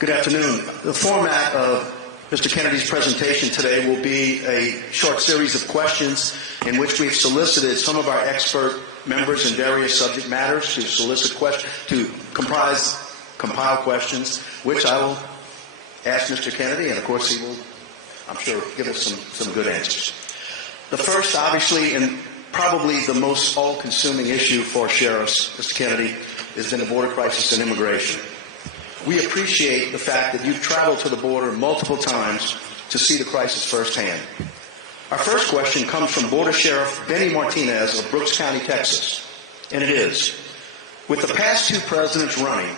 Good afternoon. The format of Mr. Kennedy's presentation today will be a short series of questions in which we've solicited some of our expert members in various subject matters to solicit questions, to compile questions, which I will ask Mr. Kennedy, and of course he will, I'm sure, give us some good answers. The first, obviously, and probably the most all-consuming issue for sheriffs, Mr. Kennedy, has been the border crisis and immigration. We appreciate the fact that you've traveled to the border multiple times to see the crisis firsthand. Our first question comes from Border Sheriff Benny Martinez of Brooks County, Texas. And it is, with the past two presidents running,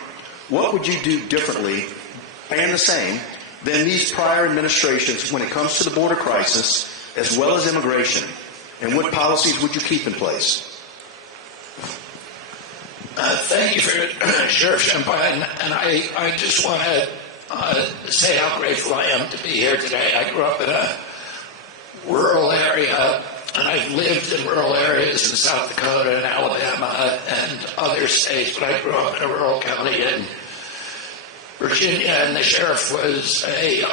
what would you do differently and the same than these prior administrations when it comes to the border crisis as well as immigration? And what policies would you keep in place? Thank you for Sheriff Champagne, and I just want to say how grateful I am to be here today. I grew up in a rural area, and I've lived in rural areas in South Dakota and Alabama and other states, but I grew up in a rural county in Virginia, and the sheriff was an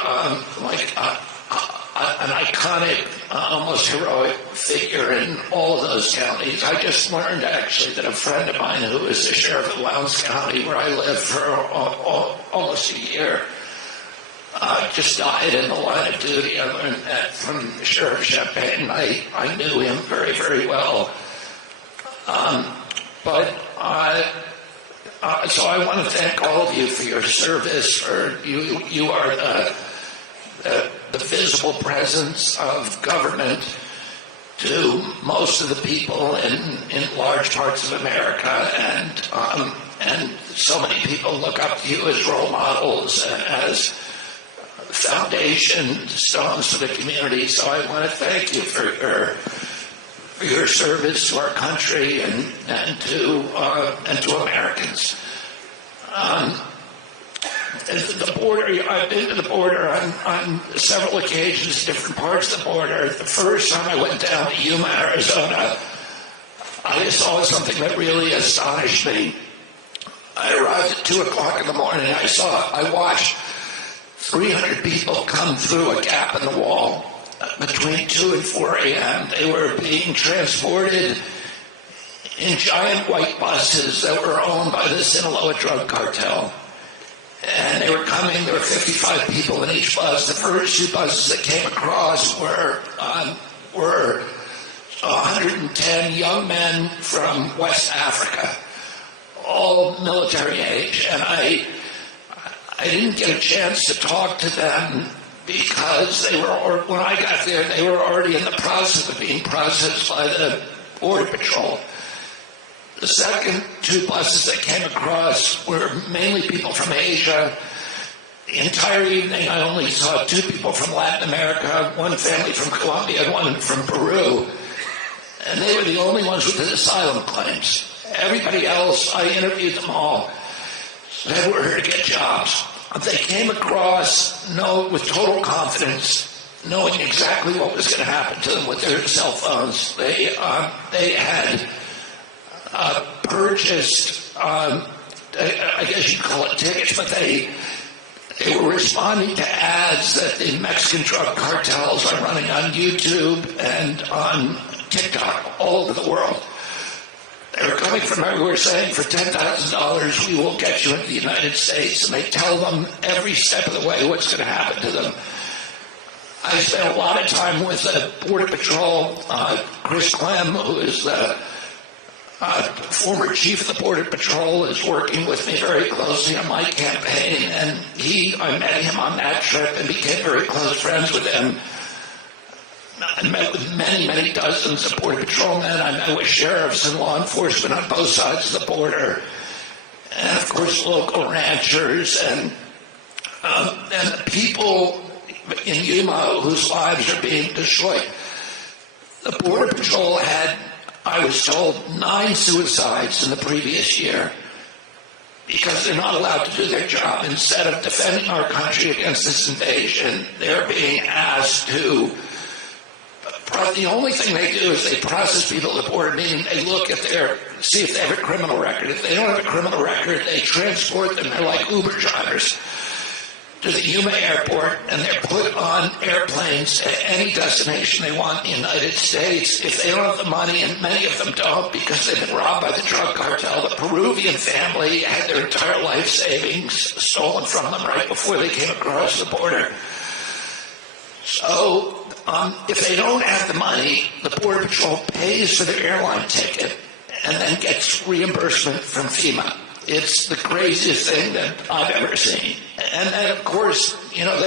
iconic, almost heroic figure in all of those counties. I just learned, actually, that a friend of mine who was the sheriff of Lowndes County, where I lived for almost a year, just died in the line of duty. I learned that from Sheriff Champagne. I knew him very, very well. So I want to thank all of you for your service. You are the visible presence of government to most of the people in large parts of America, and so many people look up to you as role models and as foundation stones for the community. So I want to thank you for your service to our country and to Americans. The border, I've been to the border on several occasions, different parts of the border. The first time I went down to Yuma, Arizona, I saw something that really astonished me. I arrived at 2 o'clock in the morning, and I watched 300 people come through a gap in the wall between 2 and 4 a.m. They were being transported in giant white buses that were owned by the Sinaloa drug cartel. And they were coming, there were 55 people in each bus. The first 2 buses that came across were 110 young men from West Africa, all military age. And I didn't get a chance to talk to them because when I got there, they were already in the process of being processed by the Border Patrol. The second 2 buses that came across were mainly people from Asia. The entire evening, I only saw 2 people from Latin America, 1 family from Colombia, and 1 from Peru. And they were the only ones with asylum claims. Everybody else, I interviewed them all, said we're here to get jobs. They came across with total confidence, knowing exactly what was going to happen to them with their cell phones. They had purchased, I guess you'd call it tickets, but they were responding to ads that the Mexican drug cartels are running on YouTube and on TikTok all over the world. They were coming from everywhere saying, for $10,000, we will get you into the United States. And they tell them every step of the way what's going to happen to them. I spent a lot of time with the Border Patrol. Chris Clem, who is the former chief of the Border Patrol, is working with me very closely on my campaign, and I met him on that trip and became very close friends with him. I met with many, many dozens of Border Patrolmen. I met with sheriffs and law enforcement on both sides of the border, and of course local ranchers and the people in Yuma whose lives are being destroyed. The Border Patrol had, I was told, 9 suicides in the previous year because they're not allowed to do their job. Instead of defending our country against this invasion, they're being asked to. The only thing they do is they process people at the border, meaning they look at see if they have a criminal record. If they don't have a criminal record, they transport them. They're like Uber drivers. to the Yuma airport, and they're put on airplanes at any destination they want in the United States. If they don't have the money, and many of them don't because they've been robbed by the drug cartel, the Peruvian family had their entire life savings stolen from them right before they came across the border. So if they don't have the money, the Border Patrol pays for their airline ticket and then gets reimbursement from FEMA. It's the craziest thing that I've ever seen. And then, of course, you know,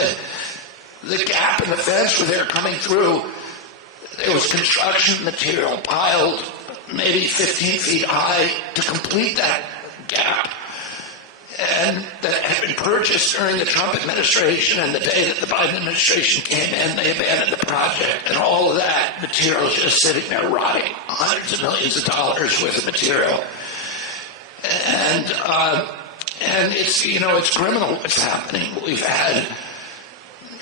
the gap in the fence where they're coming through, there was construction material piled maybe 15 feet high to complete that gap. And that had been purchased during the Trump administration, and the day that the Biden administration came in, they abandoned the project, and all of that material is just sitting there rotting, hundreds of millions of dollars worth of material. And it's, you know, it's criminal what's happening. We've had,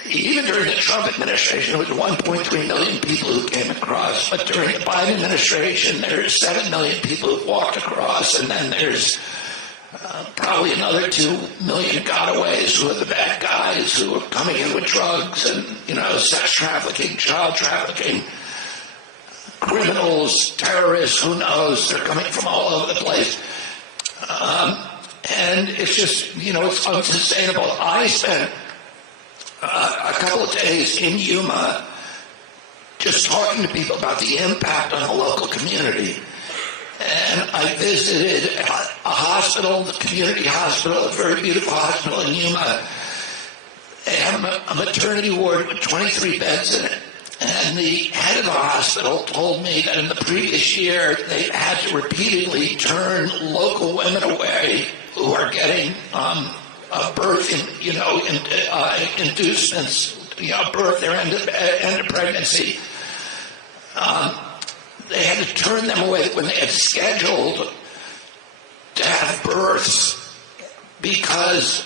even during the Trump administration, it was 1.3 million people who came across, but during the Biden administration, there's 7 million people who walked across, and then there's probably another 2 million gotaways who are the bad guys who are coming in with drugs and, you know, sex trafficking, child trafficking, criminals, terrorists, who knows, they're coming from all over the place. And it's just, you know, it's unsustainable. I spent a couple of days in Yuma just talking to people about the impact on the local community. And I visited a hospital, the community hospital, a very beautiful hospital in Yuma. They have a maternity ward with 23 beds in it. And the head of the hospital told me that in the previous year, they had to repeatedly turn local women away who are getting birth, inducements, birth, their end of pregnancy. They had to turn them away when they had scheduled to have births because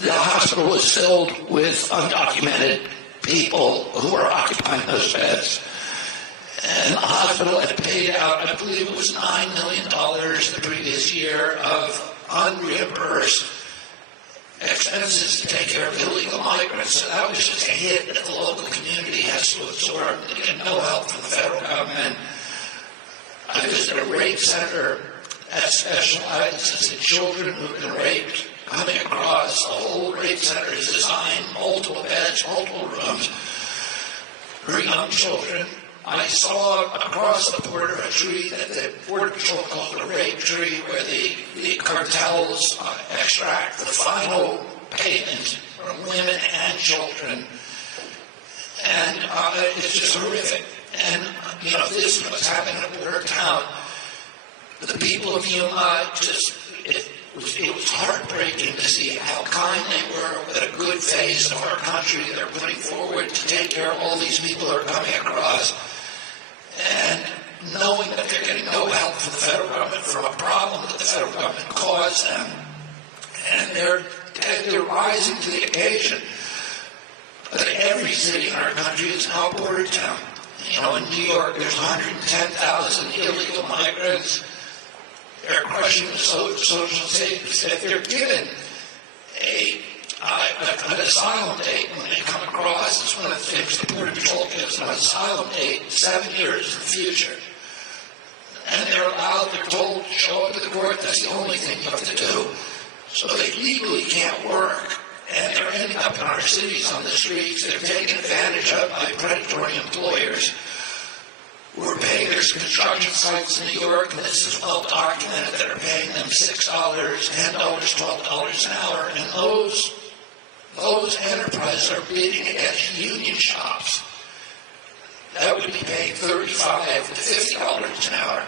the hospital was filled with undocumented people who were occupying those beds. And the hospital had paid out, I believe it was $9 million the previous year of unreimbursed expenses to take care of illegal migrants. So that was just a hit that the local community has to absorb. They get no help from the federal government. I visited a rape center that specializes in children who've been raped coming across. The whole rape center is designed, multiple beds, multiple rooms for young children. I saw across the border a tree that the Border Patrol called a rape tree, where the cartels extract the final payment from women and children. And it's just horrific. And, you know, this is what's happening in a border town. The people of Yuma it was heartbreaking to see how kind they were, with a good face of our country they're putting forward to take care of all these people who are coming across. And knowing that they're getting no help from the federal government for a problem that the federal government caused them. And they're rising to the occasion. But every city in our country is now a border town. You know, in New York, there's 110,000 illegal migrants. They're crushing the social status. If they're given an asylum date when they come across, it's one of the things the Border Patrol gives an asylum date 7 years in the future. And they're told to show up to the court, that's the only thing you have to do. So they legally can't work. And they're ending up in our cities on the streets. They're taken advantage of by predatory employers who are paying their construction sites in New York, and this is well documented, that are paying them $6, $10, $12 an hour. And those enterprises are bidding against union shops that would be paying $35 to $50 an hour.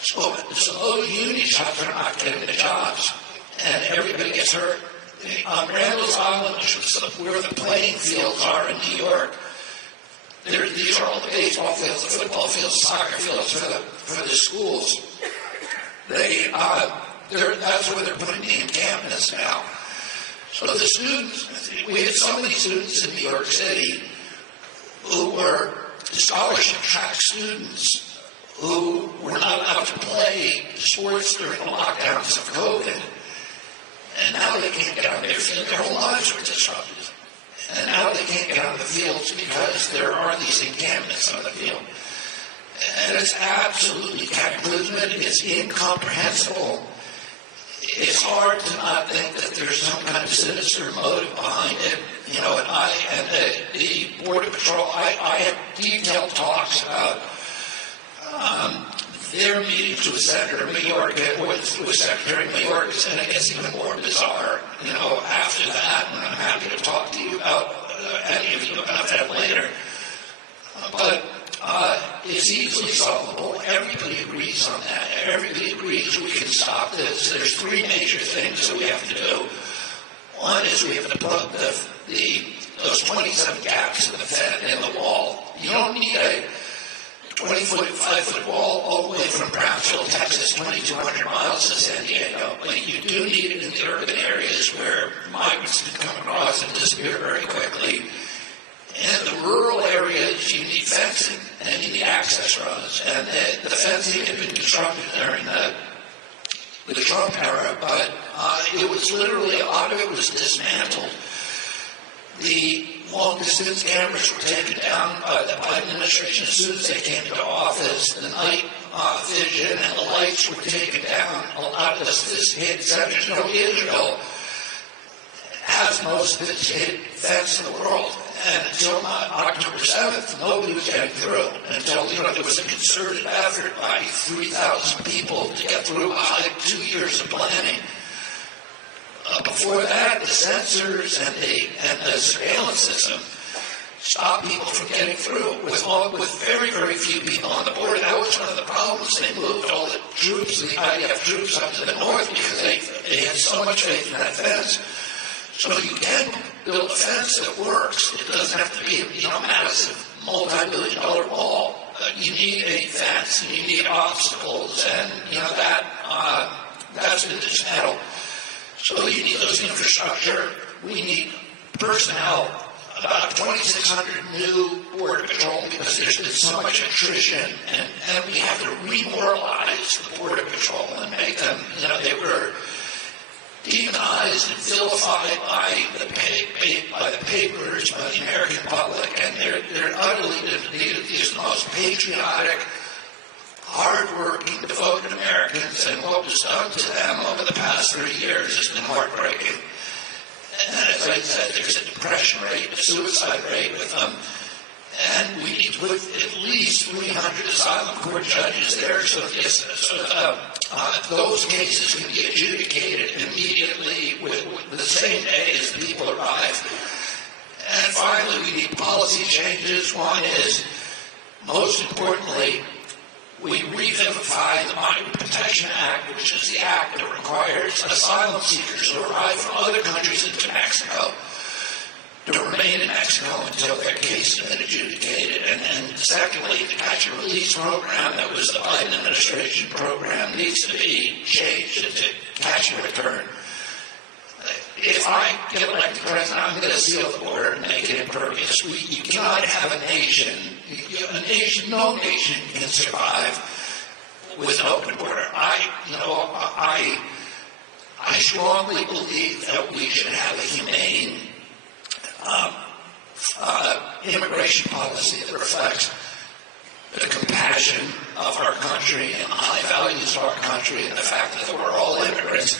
So those union shops are not getting the jobs, and everybody gets hurt. On Randall's Island, which is where the playing fields are in New York, these are all the baseball fields, the football fields, soccer fields for the schools. That's where they're putting the encampments now. So the students, we had so many students in New York City who were scholarship track students who were not allowed to play sports during the lockdowns of COVID. And now they can't get out there. Their whole lives were disrupted. And now they can't get on the fields because there are these encampments on the field. And it's absolutely cataclysmic. It's incomprehensible. It's hard to not think that there's some kind of sinister motive behind it. You know, and the Border Patrol, I had detailed talks about their meetings with Senator Mayorkas, with Secretary Mayorkas, and it gets even more bizarre, you know, after that, and I'm happy to talk to you about any of you about that later. But it's easily solvable. Everybody agrees on that. Everybody agrees we can stop this. There's three major things that we have to do. One is we have to plug those 27 gaps in the wall. You don't need a 20-foot, 5-foot wall all the way from Brownsville, Texas, 2,200 miles to San Diego. But you do need it in the urban areas where migrants can come across and disappear very quickly. In the rural areas, you need fencing and you need access roads. And the fencing had been constructed during the Trump era, but it was literally, a lot of it was dismantled. The long-distance cameras were taken down by the Biden administration as soon as they came into office. The night vision and the lights were taken down. A lot of the sophisticated centers, you know, Israel has the most sophisticated fence in the world. And until October 7th, nobody was getting through. Until, you know, there was a concerted effort by 3,000 people to get through 2 years of planning. Before that, the sensors and the surveillance system stopped people from getting through with very, very few people on the border. That was one of the problems. They moved all the troops, the IDF troops, up to the north because they had so much faith in that fence. So you can build a fence that works. It doesn't have to be a massive multi-billion-dollar wall. You need a fence, and you need obstacles, and that's been dismantled. So you need those infrastructure. We need personnel. About 2,600 new Border Patrol because there's been so much attrition, and we have to remoralize the Border Patrol and make them, they were demonized and vilified by the papers, by the American public, and they're utterly these most patriotic, hard-working, devoted Americans, and what was done to them over the past 30 years has been heartbreaking. And as I said, there's a depression rate, a suicide rate with them, and we need to put at least 300 asylum court judges there so those cases can be adjudicated immediately with the same day as people arrive. And finally, we need policy changes. One is, most importantly, we revivify the Migrant Protection Act, which is the act that requires asylum seekers who arrive from other countries into Mexico to remain in Mexico until their case has been adjudicated. And secondly, the catch and release program that was the Biden administration program needs to be changed into catch and return. If I get elected president, I'm going to seal the border and make it impervious. You cannot have a nation, no nation can survive with an open border. I strongly believe that we should have a humane immigration policy that reflects the compassion of our country and the high values of our country and the fact that we're all immigrants.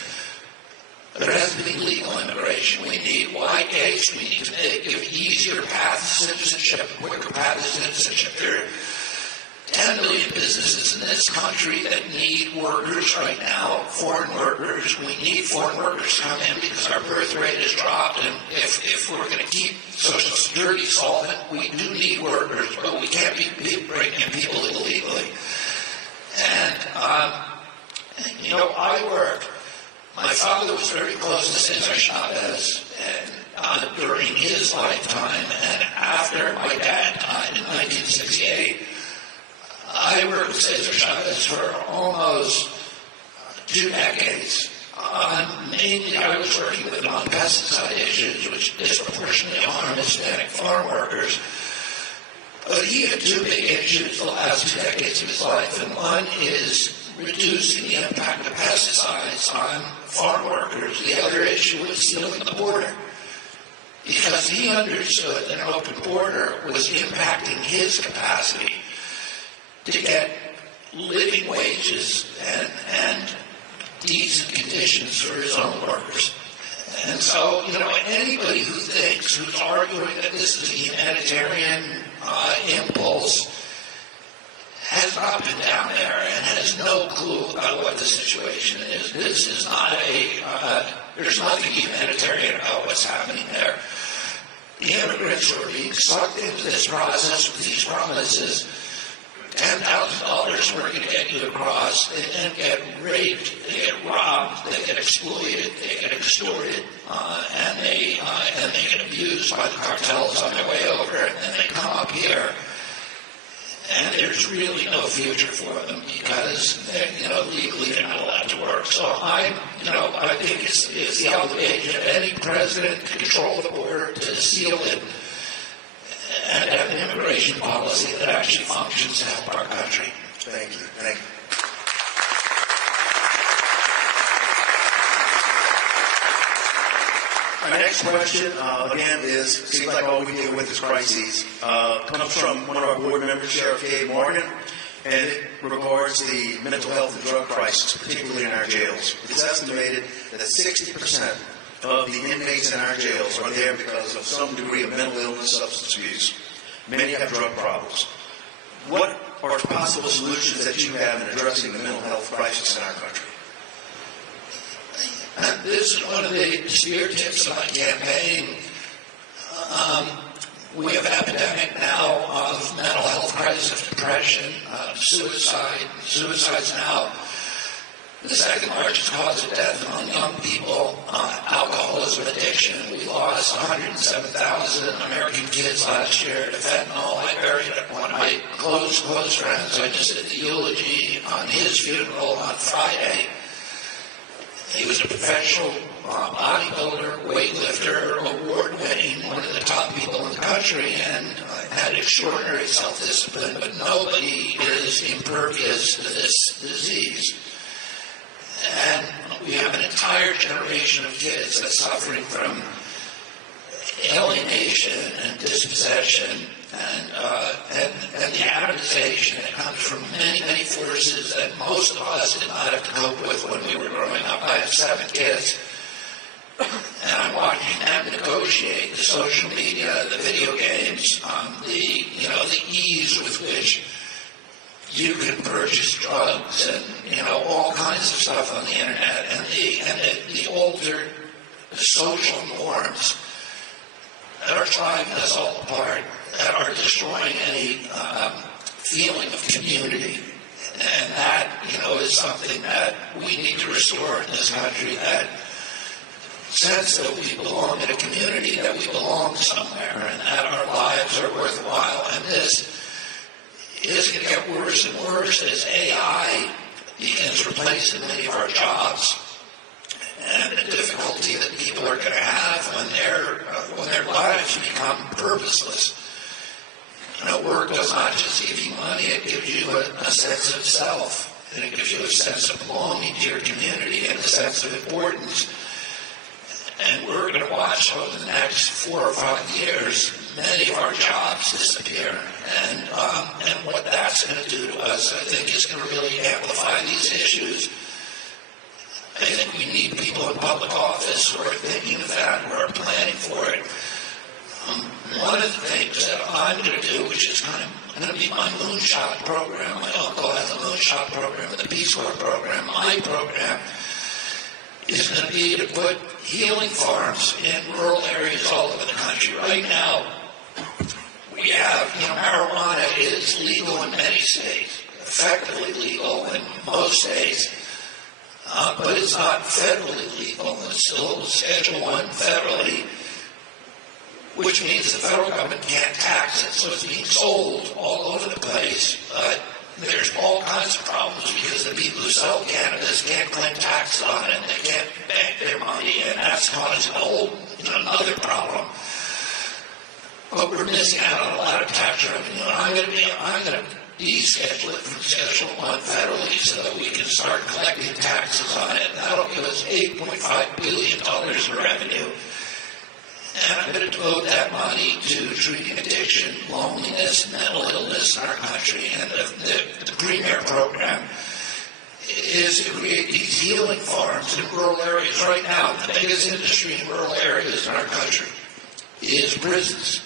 There has to be legal immigration. We need wide gates. We need to give easier path to citizenship, quicker path to citizenship. There are 10 million businesses in this country that need workers right now, foreign workers. We need foreign workers to come in because our birth rate has dropped. And if we're going to keep Social Security solvent, we do need workers, but we can't be bringing in people illegally. And, I worked. My father was very close to Cesar Chavez during his lifetime, and after my dad died in 1968, I worked with Cesar Chavez for almost 2 decades. Mainly, I was working with him on pesticide issues, which disproportionately harm Hispanic farm workers. But he had 2 big issues the last 2 decades of his life, and one is reducing the impact of pesticides on farm workers. The other issue was sealing the border. because he understood that an open border was impacting his capacity to get living wages and decent conditions for his own workers. And so, anybody who's arguing that this is a humanitarian impulse has not been down there and has no clue about what the situation is. This is not there's nothing humanitarian about what's happening there. The immigrants who are being sucked into this process with these promises, $10,000 we're going to get you across, they then get raped, they get robbed, they get exploited, they get extorted, and they get abused by the cartels on their way over, and then they come up here, and there's really no future for them because legally they're not allowed to work. So I think it's the obligation of any president to control the border, to seal it, and have an immigration policy that actually functions to help our country. Thank you. Thank you. Our next question, again, seems like all we deal with is crises. Comes from one of our board members, RFK Morgan, and it regards the mental health and drug crisis, particularly in our jails. It's estimated that 60% of the inmates in our jails are there because of some degree of mental illness, substance abuse. Many have drug problems. What are possible solutions that you have in addressing the mental health crisis in our country? This is one of the spear tips of my campaign. We have an epidemic now of mental health crisis, depression, suicide. Suicide's now the second largest cause of death among young people. Alcoholism addiction. We lost 107,000 American kids last year to fentanyl. I buried one of my close friends. I just did the eulogy on his funeral on Friday. He was a professional bodybuilder, weightlifter, award-winning, one of the top people in the country, and had extraordinary self-discipline, but nobody is impervious to this disease. And we have an entire generation of kids that's suffering from alienation and dispossession and the atomization that comes from many forces that most of us did not have to cope with when we were growing up. I have 7 kids, and I'm watching them negotiate the social media, the video games, the ease with which you can purchase drugs and all kinds of stuff on the internet, and the altered social norms that are driving us all apart, that are destroying any feeling of community. And that, is something that we need to restore in this country, that sense that we belong in a community, that we belong somewhere, and that our lives are worthwhile. And this is going to get worse and worse as AI begins replacing many of our jobs. And the difficulty that people are going to have when their lives become purposeless. Work does not just give you money, it gives you a sense of self, and it gives you a sense of belonging to your community and a sense of importance. And we're going to watch over the next 4 or 5 years many of our jobs disappear. And what that's going to do to us, I think, is going to really amplify these issues. I think we need people in public office who are thinking of that, who are planning for it. One of the things that I'm going to do, which is going to be my moonshot program, my uncle has a moonshot program with the Peace Corps program, my program, is going to be to put healing farms in rural areas all over the country. Right now, we have, marijuana is legal in many states, effectively legal in most states, but it's not federally legal. It's still Schedule I federally, which means the federal government can't tax it, so it's being sold all over the place. But there's all kinds of problems because the people who sell cannabis can't claim tax on it, and they can't bank their money, and that's causing another problem. But we're missing out on a lot of tax revenue. I'm going to deschedule it from Schedule I federally so that we can start collecting taxes on it. That'll give us $8.5 billion in revenue. And I'm going to devote that money to treating addiction, loneliness, mental illness in our country. And the premier program is to create these healing farms in rural areas. Right now, the biggest industry in rural areas in our country is prisons.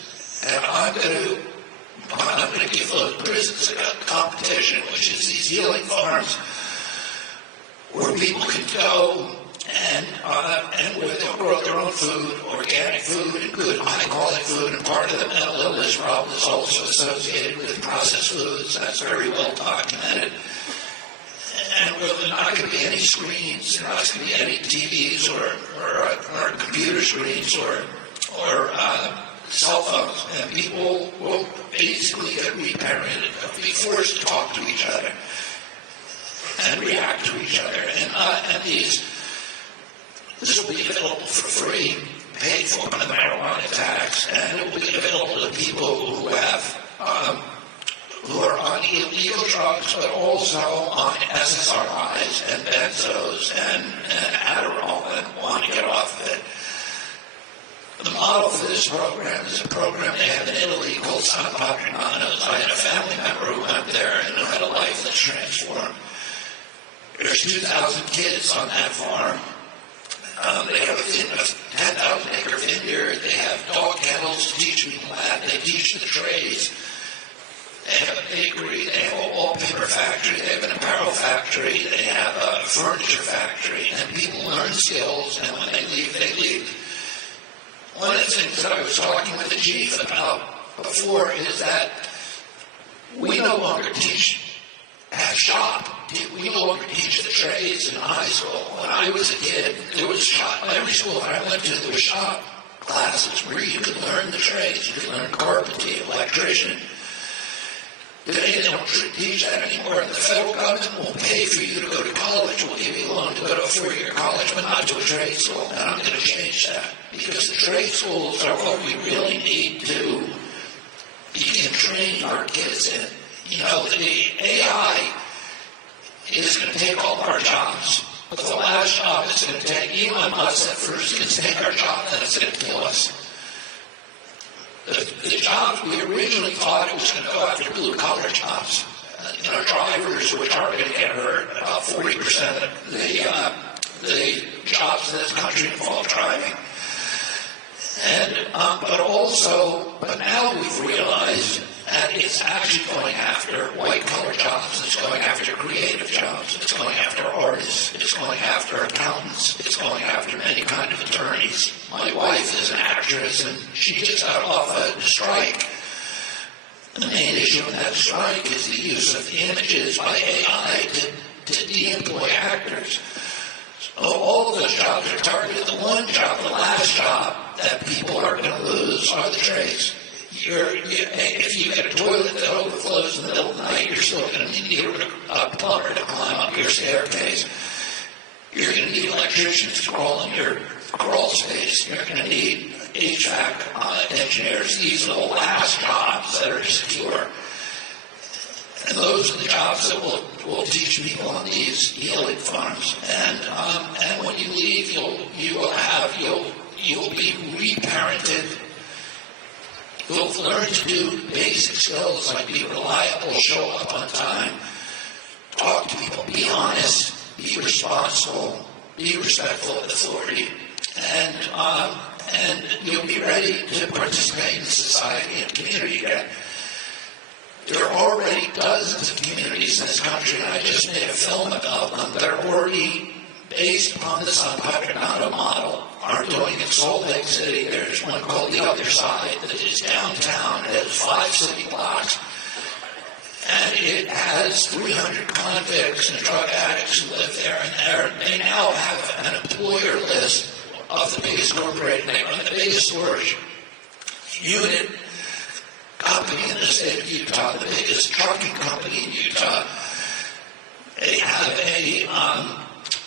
And I'm going to give those prisons a competition, which is these healing farms where people can go and where they'll grow their own food, organic food, and good high-quality food. And part of the mental illness problem is also associated with processed foods. That's very well documented. And where there's not going to be any screens, there's not going to be any TVs or computer screens or cell phones, and people will basically get reparented, be forced to talk to each other and react to each other. And this will be available for free, paid for by the marijuana tax, and it will be available to people who are on illegal drugs, but also on SSRIs and benzos and Adderall and want to get off of it. The model for this program is a program they have in Italy called San Patrinanos. I had a family member who went there and had a life that's transformed. There's 2,000 kids on that farm. They have a 10,000-acre vineyard. They have dog kennels to teach people that. They teach the trades. They have a bakery. They have a wallpaper factory. They have an apparel factory. They have a furniture factory. And people learn skills, and when they leave, they leave. One of the things that I was talking with the chief about before is that we no longer have shop. We no longer teach the trades in high school. When I was a kid, there was shop. Every school I went to, there was shop classes where you could learn the trades. You could learn carpentry, electrician. Today, they don't teach that anymore. The federal government will pay for you to go to college. Will give you a loan to go to a 4-year college, but not to a trade school. And I'm going to change that because the trade schools are what we really need to begin training our kids in. You know, the AI is going to take all of our jobs. But the last job it's going to take, Elon Musk at first is going to take our job, and it's going to kill us. The jobs we originally thought it was going to go after blue-collar jobs. Drivers, which are going to get hurt. About 40% of the jobs in this country involve driving. But now we've realized that it's actually going after white-collar jobs. It's going after creative jobs. It's going after artists. It's going after accountants. It's going after many kind of attorneys. My wife is an actress, and she just got off a strike. The main issue in that strike is the use of images by AI to de-employ actors. So all of those jobs are targeted. The one job, the last job that people are going to lose are the trades. If you get a toilet that overflows in the middle of the night, you're still going to need a plumber to climb up your staircase. You're going to need electricians to crawl in your crawl space. You're going to need HVAC engineers. These are the last jobs that are secure. And those are the jobs that will teach people on these healing farms. And when you leave, you'll be reparented. You'll learn to do basic skills like be reliable, show up on time, talk to people, be honest, be responsible, be respectful of authority, and you'll be ready to participate in society and community again. There are already dozens of communities in this country, and I just made a film about them that are already based upon the San Patrinato model, are doing in Salt Lake City. There's one called The Other Side that is downtown. It has 5 city blocks. And it has 300 convicts and drug addicts who live there. And they now have an employer list of the biggest corporation. They run the biggest storage unit company in the state of Utah, the biggest trucking company in Utah. They have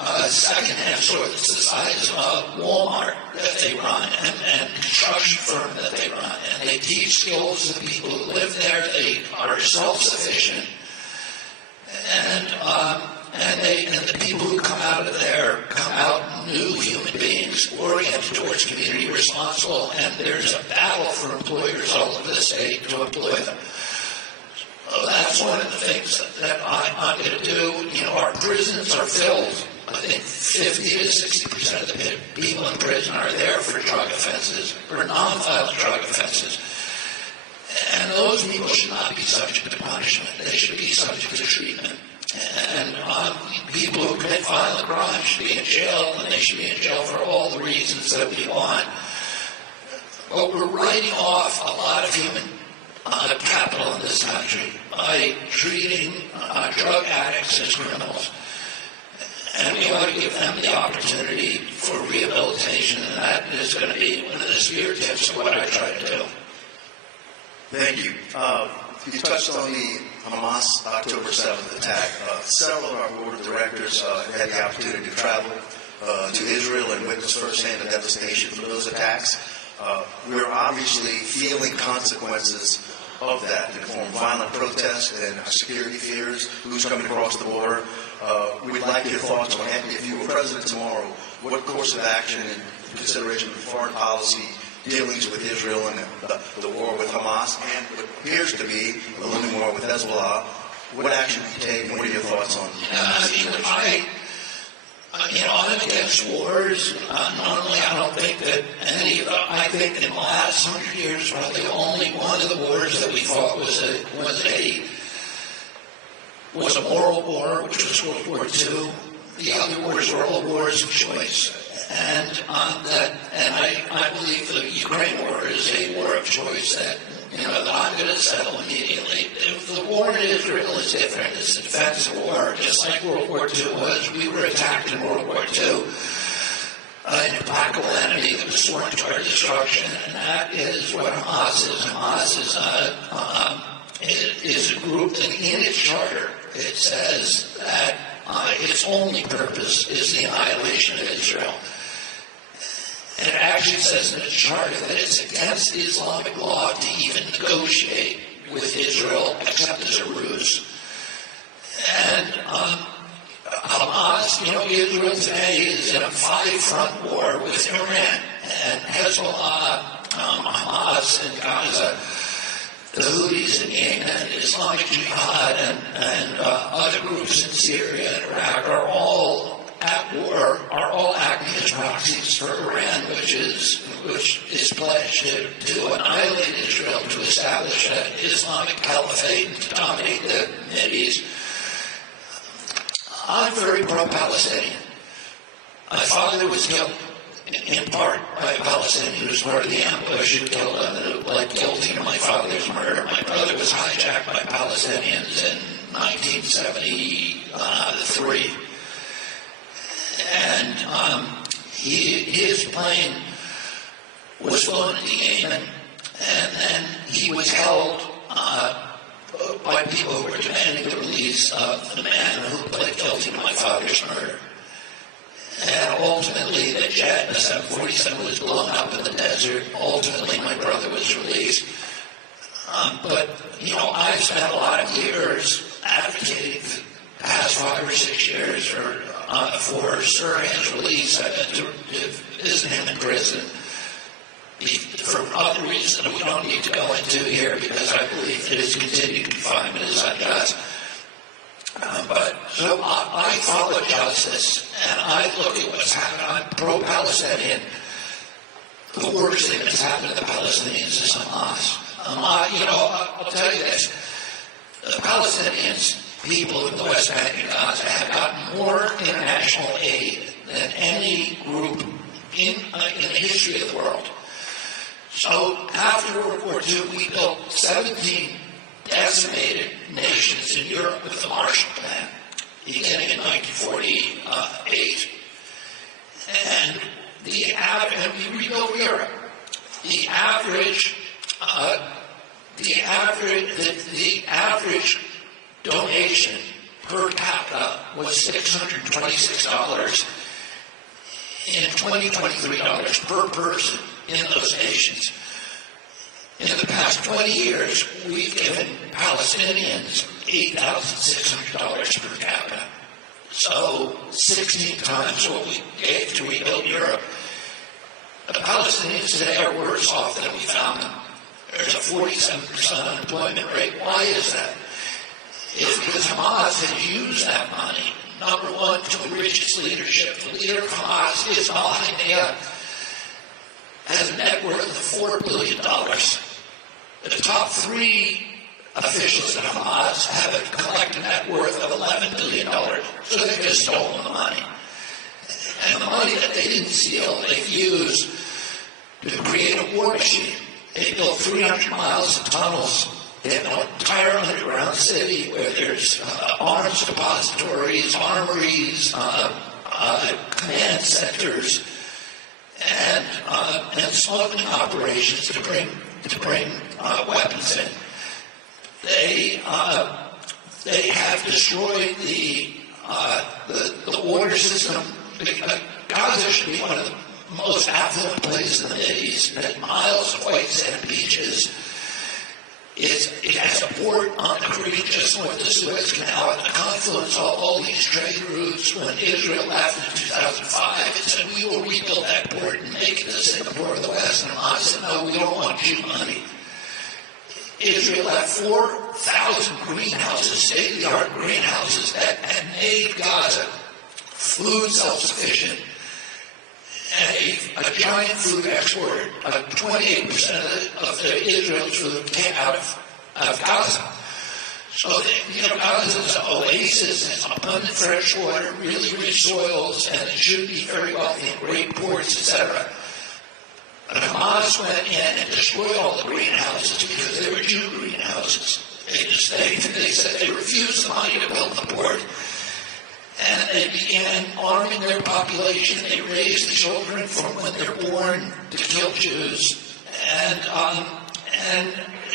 a second-hand store that's the size of Walmart that they run, and construction firm that they run. And they teach skills to the people who live there. They are self-sufficient. And the people who come out of there come out new human beings, oriented towards community, responsible, and there's a battle for employers all over the state to employ them. Well, that's one of the things that I'm going to do. Our prisons are filled. I think 50 to 60% of the people in prison are there for drug offenses, or non-violent drug offenses. And those people should not be subject to punishment. They should be subject to treatment. And people who commit violent crimes should be in jail, and they should be in jail for all the reasons that we want. But we're writing off a lot of human capital in this country by treating drug addicts as criminals. And we ought to give them the opportunity for rehabilitation, and that is going to be one of the spearheads of what I try to do. Thank you. You touched on the Hamas October 7th attack. Several of our board of directors had the opportunity to travel to Israel and witness firsthand the devastation from those attacks. We're obviously feeling consequences of that in the form of violent protest and security fears, who's coming across the border. We'd like your thoughts on, if you were president tomorrow, what course of action in consideration of foreign policy dealings with Israel and the war with Hamas and what appears to be a looming war with Hezbollah, what action would you take and what are your thoughts on that? I'm against wars. Normally, I don't think that I think in the last 100 years, probably only one of the wars that we fought was a moral war, which was World War II. The other wars were all wars of choice. And I believe the Ukraine war is a war of choice that I'm going to settle immediately. If the war in Israel is different, it's a defensive war, just like World War II was. We were attacked in World War II. An implacable enemy that was sworn to our destruction, and that is what Hamas is. Hamas is a group that in its charter, it says that its only purpose is the annihilation of Israel. And it actually says in its charter that it's against Islamic law to even negotiate with Israel, except as a ruse. And Hamas, Israel today is in a five-front war with Iran and Hezbollah, Hamas in Gaza, the Houthis in Yemen, Islamic Jihad, and other groups in Syria and Iraq are all at war, are all acting as proxies for Iran, which is pledged to annihilate Israel, to establish an Islamic caliphate and to dominate the Mideast. I'm very pro-Palestinian. My father was killed in part by a Palestinian who was part of the ambush who killed him and pled guilty to my father's murder. My brother was hijacked by Palestinians in 1973. And his plane was flown into Yemen, and then he was held by people who were demanding the release of the man who pled guilty to my father's murder. And ultimately, the jet, the 747, was blown up in the desert. Ultimately, my brother was released. But I've spent a lot of years advocating for the past 5 or 6 years for Sirhan's release. I've been to visit him in prison for other reasons that we don't need to go into here because I believe that his continued confinement is unjust. So I follow justice, and I look at what's happening. I'm pro-Palestinian. The worst thing that's happened to the Palestinians is Hamas. I'll tell you this. The Palestinians, people in the West Bank and Gaza, have gotten more international aid than any group in the history of the world. So after World War II, we built 17 decimated nations in Europe with the Marshall Plan, beginning in 1948. And we rebuilt Europe. The average donation per capita was $626 and $23 per person in those nations. In the past 20 years, we've given Palestinians $8,600 per capita. So 16 times what we gave to rebuild Europe. the Palestinians today are worse off than we found them. There's a 47% unemployment rate. Why is that? It's because Hamas has used that money, number one, to enrich its leadership. The leader of Hamas is Al-Hidayah, has a net worth of $4 billion. The top three officials at Hamas have a collective net worth of $11 billion. So they've just stolen the money. And the money that they didn't steal, they've used to create a war machine. They built 300 miles of tunnels in an entire underground city where there's arms depositories, armories, command centers, and smuggling operations to bring weapons in. They have destroyed the water system. Gaza should be one of the most affluent places in the Middle East. It has miles of white sand beaches. It has a port on the creek just north of the Suez Canal, and the confluence of all these trade routes. When Israel left in 2005, it said, we will rebuild that port and make it the Singapore of the West. And Hamas said, no, we don't want cheap money. Israel had 4,000 greenhouses, state-of-the-art greenhouses, that had made Gaza food self-sufficient and a giant food exporter. 28% of the Israel's food came out of Gaza. So, Gaza is an oasis, has abundant fresh water, really rich soils, and it should be very wealthy and great ports, etc. But Hamas went in and destroyed all the greenhouses because they were Jew greenhouses. They said they refused the money to build the port. And they began arming their population. They raised the children from when they're born to kill Jews. And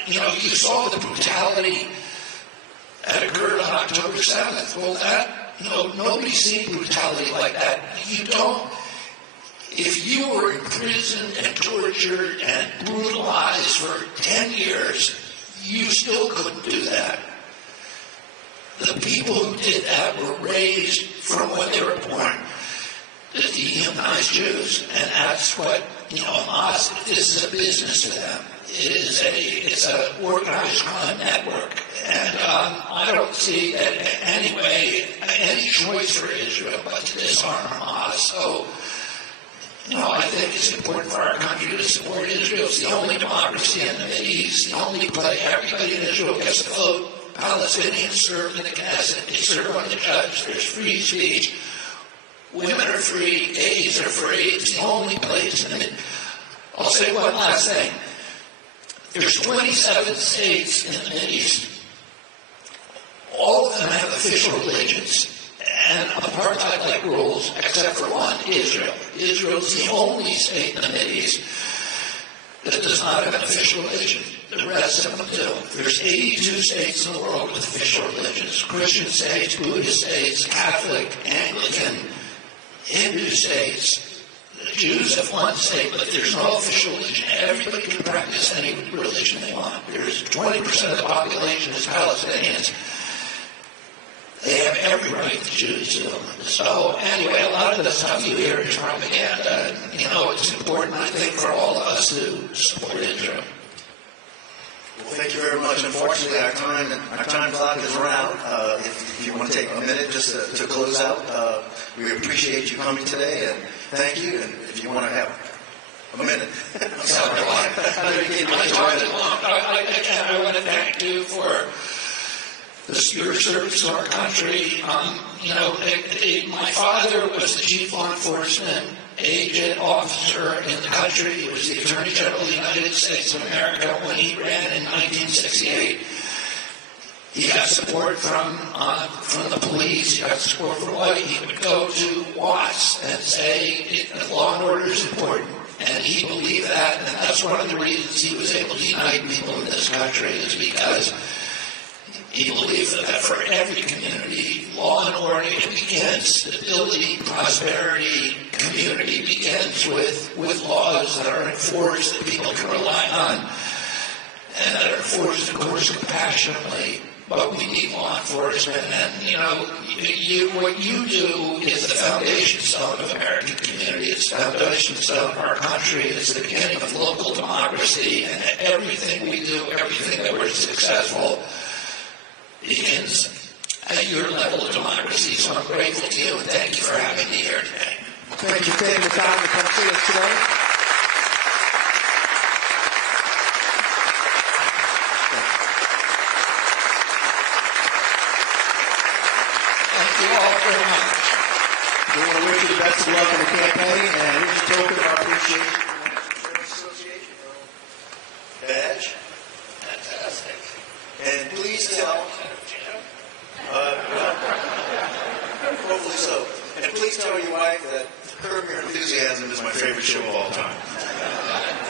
you saw the brutality that occurred on October 7th. Well, nobody's seen brutality like that. If you were imprisoned and tortured and brutalized for 10 years, you still couldn't do that. The people who did that were raised from when they were born to dehumanize Jews, and that's what Hamas. This is a business to them. It's an organized crime network, and I don't see any choice for Israel but to disarm Hamas. So. I think it's important for our country to support Israel. It's the only democracy in the Middle East, the only place everybody in Israel gets to vote. Palestinians serve in the Knesset, they serve on the judge, there's free speech. Women are free, gays are free. It's the only place in it. I'll say one last thing. There's 27 states in the Middle East. All of them have official religions and apartheid-like rules, except for one, Israel. Israel is the only state in the Middle East that does not have an official religion. The rest of them do. There's 82 states in the world with official religions. Christian states, Buddhist states, Catholic, Anglican, Hindu states. The Jews have one state, but there's no official religion. Everybody can practice any religion they want. There's 20% of the population is Palestinians. They have every right to choose to them. So anyway, a lot of the stuff you hear is propaganda. It's important, I think, for all of us to support Israel. Well, thank you very much. Unfortunately, our time clock is around. If you want to take a minute just to close out, we appreciate you coming today, and thank you. And if you want to have a minute. I want to thank you for your service to our country. My father was the chief law enforcement agent officer in the country. He was the Attorney General of the United States of America when he ran in 1968. He got support from the police. He got support from white. He would go to Watts and say law and order is important. And he believed that, and that's one of the reasons he was able to unite people in this country, is because he believed that for every community, law and order begins, stability, prosperity, community begins with laws that are enforced, that people can rely on, and that are enforced, of course, compassionately. but we need law enforcement. And, what you do is the foundation stone of American community. It's the foundation stone of our country. It's the beginning of local democracy. And everything we do, everything that we're successful, begins at your level of democracy. So I'm grateful to you, and thank you for having me here today. Thank you for taking the time to come see us today. Thank you all very much. We want to wish you the best of luck in the campaign, and here's a token of our appreciation from the National Association badge. Fantastic. And please tell, hopefully so. And please tell your wife that Curb Your Enthusiasm is my favorite show of all time.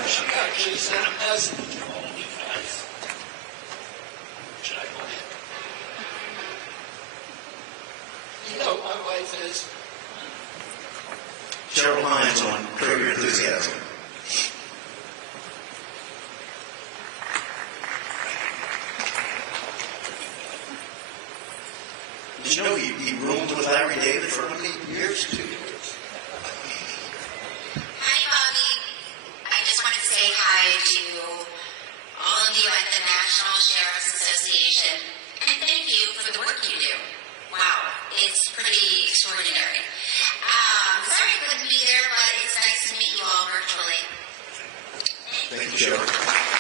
She actually sent a message to all you guys. Should I go ahead? You know, my wife is. Cheryl Hines on Curb Your Enthusiasm. Did you know he roomed with Larry David for how many years? 2 years. Hi, Bobby. I just want to say hi to all of you at the National Sheriff's Association, and thank you for the work you do. Wow, it's pretty extraordinary. Sorry I couldn't be there, but it's nice to meet you all virtually. Thank you, Cheryl.